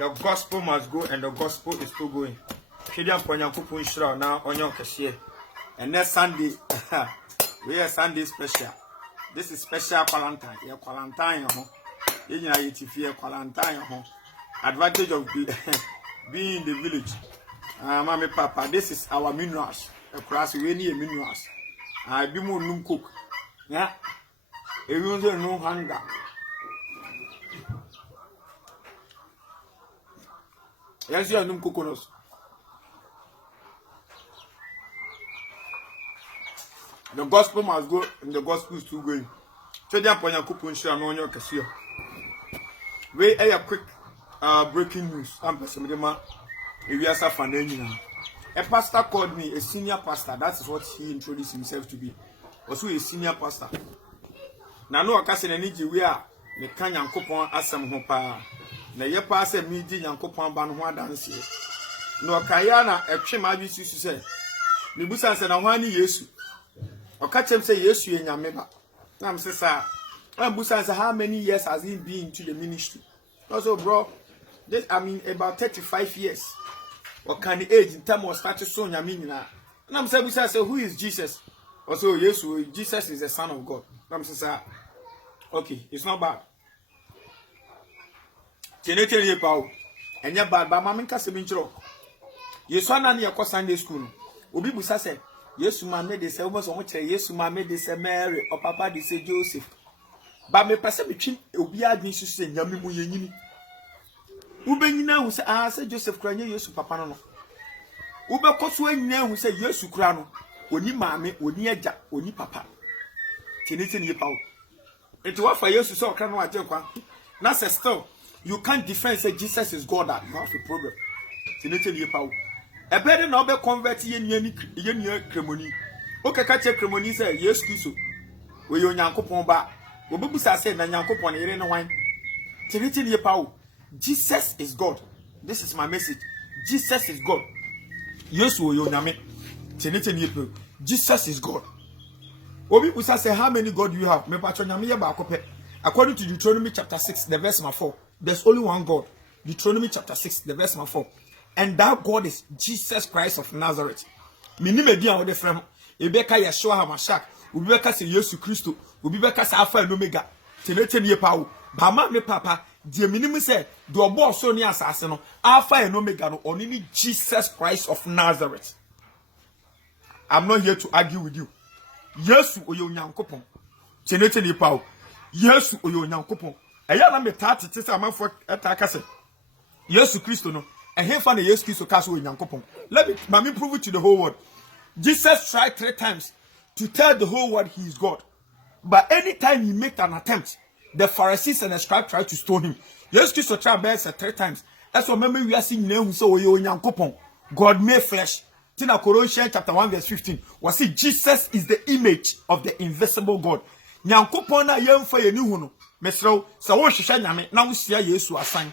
The gospel must go, and the gospel is still going. Kedian Ponyankopon Shra now on your cashier. And next Sunday, we are Sunday special. This is special quarantine. You're quarantine, you know, it's quarantine. Advantage of being in the village. Mommy, Papa, this is our minerals. Across we need minerals. I do more noon cook. Yeah, everyone's no hunger. Yes, you are no coconuts. The gospel must go, and the gospel is still going. So, the Ponyankopon Shra no your cashier. We a quick breaking news. I'm Pesemedema. If you are suffering, a pastor called me, a senior pastor. That is what he introduced himself to be. Also, a senior pastor. Now, no occasion any we are the Kanyankopon Asam Hopa. Na ye pass a midi Yankopon ban ho adanse. No kayana a twe ma bi susu se. Me busa se na ho ani Yesu. Okachem say Yesu enyame ba. Na am say sir. I busa say how many years has he been into the ministry? Also bro, this I mean about 35 years. What kind of age in terms of status so nyame nyina. Na am say busa say who is Jesus? Also Yesu, Jesus is the son of God. Na am say sir. Okay, it's not bad. Tenete ye pawo enya bad ba mamen kase bi nchiro Yesu ana na yakọ Sunday school obi busa se Yesu ma me de se wo so mo kire Yesu ma me de se Mary o papa de se Joseph ba me pese betwi obi adwen susu se nyame mu yenyini wo benyina hu se se Joseph kura nye Yesu papa no wo be koso anyina hu se Yesu kura no oni maame oni agya oni papa tenete ye pawo enti wa fa Yesu so okra no agye kwa na se still you can't defend say Jesus is God. You have a problem. Tinete ye pawo. E be na obe convert ye nua kremoni. O keka che kremoni say Yesu Kristo. We yo Nyankopon ba. Obebusa say na Nyankopon ere no wan. Tinete ye pawo. Jesus is God. This is my message. Jesus is God. Yesu yo nyame. Tinete ye pawo. Jesus is God. Obebusa say how many God do you have? Me patcho nyame ye ba akope. According to Deuteronomy chapter 6, the verse 4. There's only one God. Deuteronomy chapter 6, the verse 4. And that God is Jesus Christ of Nazareth. Minime dia ode frem. Ebeka Yeshua HaMashiach. Ubibeka se Yesu Kristo. Ubibeka se Alpha and Omega. Tenete nie pawo. Bama me papa. Die minime se do obo so ni asase no. Alpha and Omega no only Jesus Christ of Nazareth. I'm not here to argue with you. Yesu oyo Nyankopon. Tenete nie pawo. Yesu oyo Nyankopon. Eya na me tat tete se amanfo etaka se Yesu Kristo no ehemfa na Yesu Kristo ka so Nyankopon. Let me prove it to the whole world. Jesus tried 3 times to tell the whole world he is God. But anytime he made an attempt, the Pharisees and the scribes tried to stone him. Yesu Kristo tried bear 3 times. That's what remember we are seeing na so Nyankopon. God made flesh. Tina Colossians chapter 1 verse 15. Was see Jesus is the image of the invisible God. Nyankopon na yemfa ye ni hu no. Mesro, sa wo hwehwe nyame na wo sia Yesu asan.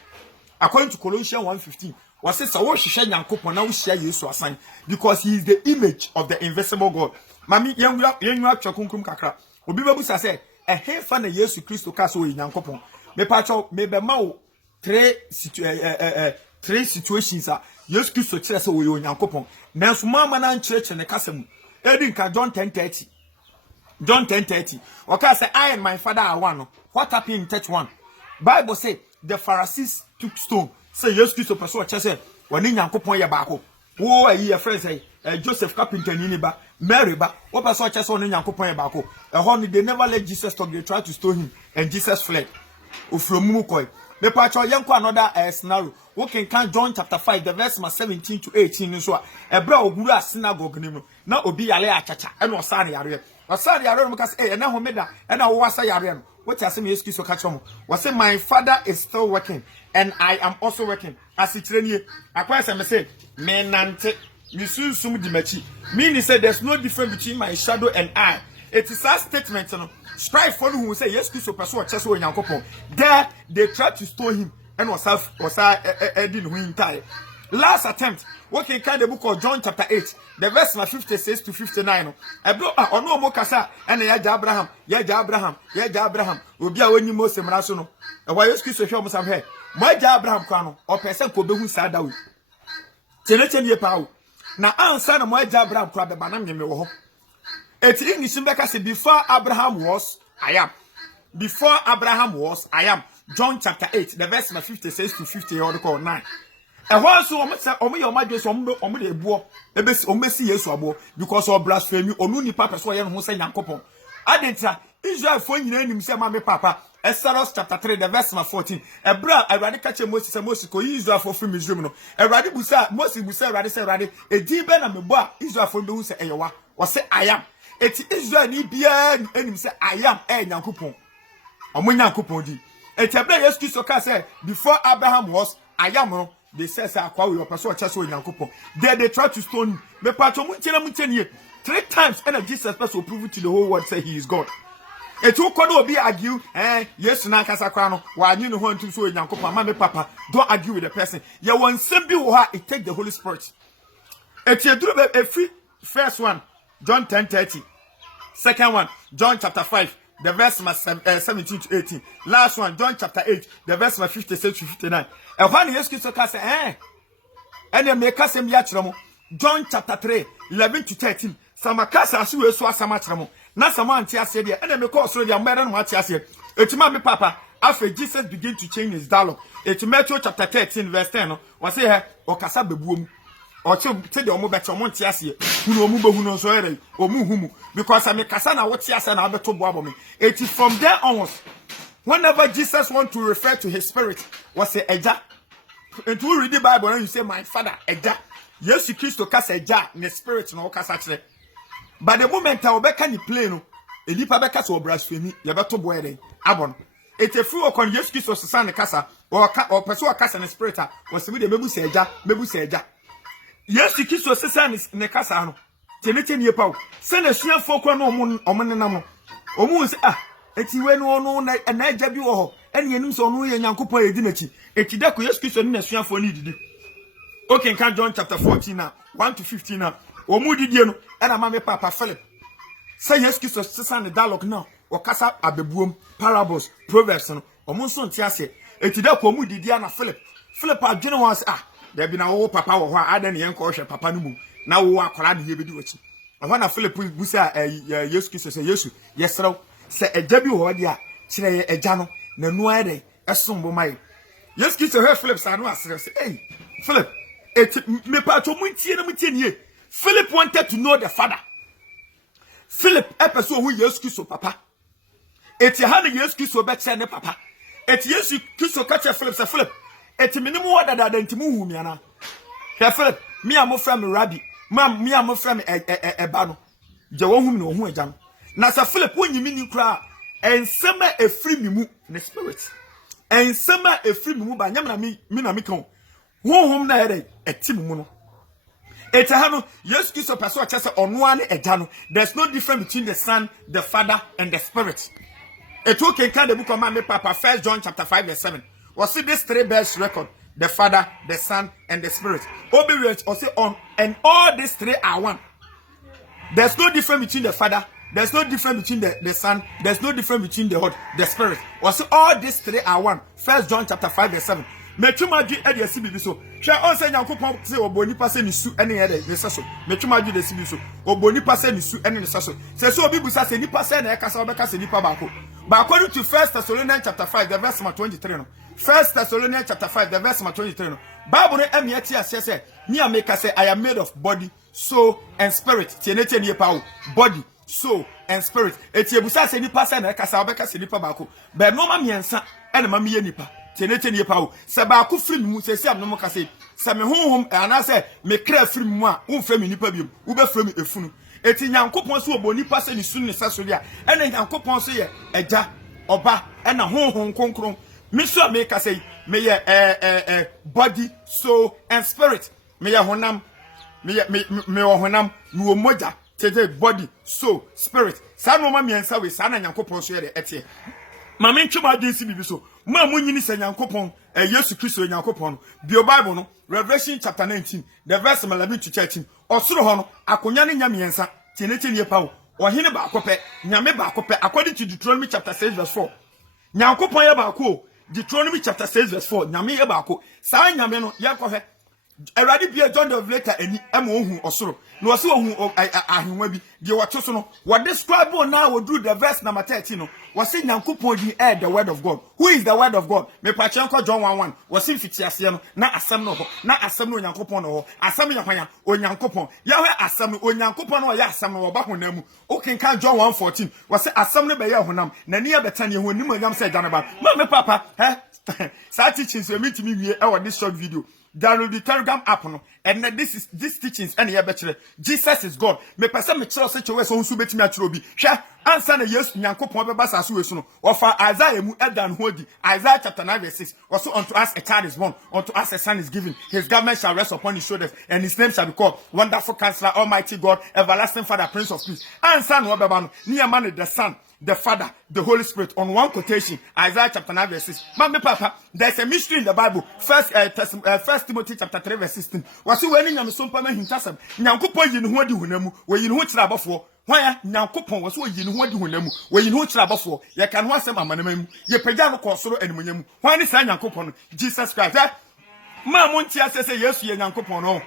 According to Colossians 1:15, was say sa wo hwehwe Nyankopon na wo sia Yesu asan because he is the image of the invisible God. Mami yenwa twakunkum kakra. Obi babu sa say ehemfa na Yesu Kristo ka so Nyankopon. Me pacho me be ma wo 3 situations a Yesu Kristo kire say wo Nyankopon. Nanso mama na nkyereke ne kasam. Edi nka John 10:30. John 10:30. Okay, say I and my father are one. What happened in 31? Bible say the Pharisees took stone. Say yes Christ person che say woni Nyankopon ye baako. Wo ayi your friend say Joseph carpenter ni ba, Mary ba. Wo person che say woni Nyankopon ye baako. Ehon they never let Jesus talk. They tried to stone him and Jesus fled. Ofromu koi. Me pacho yenko another scenario. We can John chapter 5 the verse 17 to 18 so ebra oguru a synagogue ni mu. Na obi yale achacha e no sa na yare. Osa yare no ka say na homeda e na wo wasa yare no. What I say me excuse catch on. Was say my father is still working and I am also working. As it rainy, I say me nante me sum di machi. Meaning say there's no difference between my shadow and I. It is a statement no. Strive for who say yes Christ person chese o Nyankopon. There they tried to stone him and was ending who entire. Last attempt, what can kind the book of John chapter 8, the verse 56 to 59. Ebro ono mo kasa ene ya Abraham, Obi a woni Mose mra so no. E wa Yesu Kristo hwe mo sam he. Moja Abraham kwano or person ko behu saa da we. Tenete nie pa o. Na ansa na moja Abraham kwa be banam me wo ho. Eti English mbeka say before Abraham was I am. Before Abraham was I am. John chapter 8 the verse 56 to 50 or call 9. And once omo your madwe so omo de ebuo ebesi omesi Yesu abo because of blasphemy onu ni papa so ye no ho say Nyankopon. Adentra Israel fo nyina nim say ma me papa Exodus chapter 3 the verse 14. Ebra Awurade ka che Moses say Moses ko Israel fo free Misraim no. Awurade busa Moses busa Awurade say Awurade edi be na mebo a Israel fo behu say eyewa. O say I am. Eti Israel ni bia enim say I am Nyankopon. Omo Nyankopon di. Eti Abra Yesu Kristo ka say before Abraham was I am no. They say akwa we person ocha Nyankopon. They try to stone me pato munchenie 3 times and Jesus person prove to the whole world say he is God. It will kono obi argue yes na kasa kwa no wa anyu ne ho antum so Nyankopon ma me papa don't argue with the person. You want sem bi wo ha it take the Holy Spirit. It eduru be free first one John 10:30. Second one John chapter 5 the verse 17 to 18. Last one John chapter 8 the verse 56 to 59. And when Jesus Christ say and then make us John chapter 3 11 to 13. Samakasa asu esu asamachiramo. Na sama anti ase de and then make us the American what ase. Etima me papa after Jesus begin to change his dialogue. Et Matthew chapter 13 verse 10 was say he okasa bebuom. Oche te de omo beche omo ntiase hunu omu behunu so ere omu humu because am kasa na what tiase na abeto boabo me. It is from there onwards whenever Jesus want to refer to his spirit was say eja. And to read the Bible and you say my father eja. Yes Christ kasa eja ne spirit no kasa kire. But the moment I obeka ni play no enipa beka so blasphemy ye beto bo ere abon. It a free okon yes Christ so ne kasa or person kasa ne spirit was me de mebu se eja. Yes, the kiss was a ne casa. Tenete near Pau. Send a sheer folk on Omonamo. Omus, it's when no night and I jab you all. And you know, so no Yankupo Dimechi. A Tidaku, yes, kiss on a sheer for needed. Okay, can John chapter 14 now, 1 to 15 now. Omudi Diano, and a mamma papa Philip. Say yes, kiss was the dialogue now, or Casa Abebuum, parables, proverbs, or Monson Tiase. A Tidaku Mudi Diana Philip. Philip, our general was there be now papa or I didn't yanko papa no mu. Now we are calling here be do it. And when I Philip busa yes kiss say yes yes sir say a jabi ho dia kire e jano na nu ade esombo mai. Yes kiss her Philip say no asere say hey Philip it me pa to muntie na muntie nie. Philip wanted to know the father. Philip epeso who yes kiss papa. Eti ha na yes kiss be kire ne papa. Eti yes kiss ka kire Philip say Philip eti minimu wadada ntimu hu mi ana. Ke Philip me am from Rabbi mam me am from eba no. Je wo hu mi no hu eja no. Na sa Philip wonyimi ni kra ensema efri mi mu ne spirit. Ensema efri mi mu ba nyam na mi na mi kan. Honhom na ere etim mu no. Eti ha no Jesus Christ person chese ono ane eja no. There's no difference between the son, the father and the spirit. It okay can the book of my papa 1 John chapter 5 verse 7. Was see this 3 bears record, the Father, the Son, and the Spirit. Obedience or say on, and all these 3 are one. There's no difference between the Father, there's no difference between the Son, there's no difference between the Spirit. Or say all these 3 are one. 1 John chapter 5 verse 7. Mechumaji edi esibi so. Hwe on say Nyankopon say oboni pase ni su ene ye de seso. Mechumaji de esibi so. Oboni pase ni su ene ne seso. Se so obi busa se nipa se na e kasa obeka se nipa baako. But according to 1 Thessalonians chapter 5 the verse 23 no. 1 Thessalonians chapter 5 the verse 23 no. Bible em ye tia say me ameka say I am made of body, soul and spirit. Tienete ni pa body, soul and spirit. Eti ebusa se nipa se na e kasa obeka se nipa baako. But no ma miensa ene ma miye nipa. Tenete ni pa o se ba ko firi mu se se am no ka se se me honhom ana se me kra firi mu a wo mfra me nipa biom wo be fra me efunu eti Nyankopon so obo nipa se ni su ne sa so dia ene Nyankopon so ye eja oba ena honhom konkron me so me ka se me ye body soul and spirit me ye honam me honam no moja tete body soul spirit sa no ma miensa we sa na Nyankopon so ye de etie ma me ntwema de si bibi so ma munyini se Nyankopon Yesu Kristo Nyankopon bio Bible no Revelation chapter 19 the verse 11 to 13 osoro ho no akonya ne nya miensa tenete ne pa wo ohene ba akopɛ nyame ba akopɛ according to Deuteronomy chapter 6 verse 4 Nyankopon ya ba ko Deuteronomy chapter 6 verse 4. Nyame ebako. Sa nyame no yakohwe. Eradi bia John the Revelator eni emu osoro. No wase ohun ahwenwa bi. De woto so no. What describe now we do the verse number 13 no. Wase Nyankopon di the word of God. Who is the word of God? Me pa chenko John 1:1. Wase mfitiase no na asem no ho. Na asem no Nyankopon no ho. Asem yakwan Onyankopon. Yahwe asem no Onyankopon no ya asem no ba honamu. Okenkan John 1:14. Wase asem no be ye honam. Na ne ye betane ho nim agam se janaba. Ma me papa, sa teachings we meet me wie e this short video. Download the Telegram app no, and this teachings and here better. Jesus is God. Me person me tell such a way so who betimi atro bi. Hwe answer na Yesu Nyankopon be basa so we so no. Ofa Isaiah mu edan hodi. Isaiah chapter 9 verse 6. Also unto us a child is born, unto us a son is given. His government shall rest upon his shoulders, and his name shall be called Wonderful Counselor, Almighty God, Everlasting Father, Prince of Peace. Answer no be ba no. Near man the Son, the Father, the Holy Spirit. On one quotation, Isaiah chapter 9 verse 6. Mama papa, there's a mystery in the Bible. First Timothy chapter 3 verse 16. Wasi weni nyame sompa ma hintasam. Nyankopon yi ne ho adi honamu. We yi ne ho kira abafo. Hwan Nyankopon wasi yi ne ho adi honamu. We yi ne ho kira abafo. Ye kan ho asem amanamamu. Ye pagya no kosoro animonyamu. Hwan ni sa Nyankopon Jesus Christ. Ma mo ntia sese Yesu ye Nyankopon no.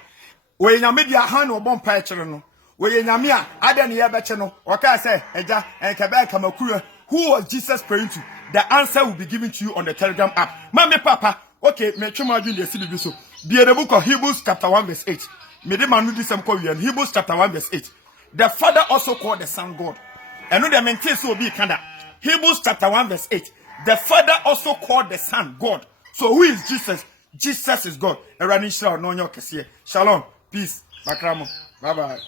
We nyame dia han no bom pa kire no. We nyame a ade ne ye beche no. Oka say eja enkebe kamakura. Who was Jesus praying to? The answer will be given to you on the Telegram app. Mama papa, okay, me chuma ju de sibi so. Be the book of Hebrews chapter 1 verse 8. Me de manu di sem ko wi Hebrews chapter 1 verse 8. The Father also called the Son God. And no the maintain so be kanda. Hebrews chapter 1 verse 8. The Father also called the Son God. So who is Jesus? Jesus is God. Erani shira no nyo kese. Shalom. Peace. Bakramo. Bye bye.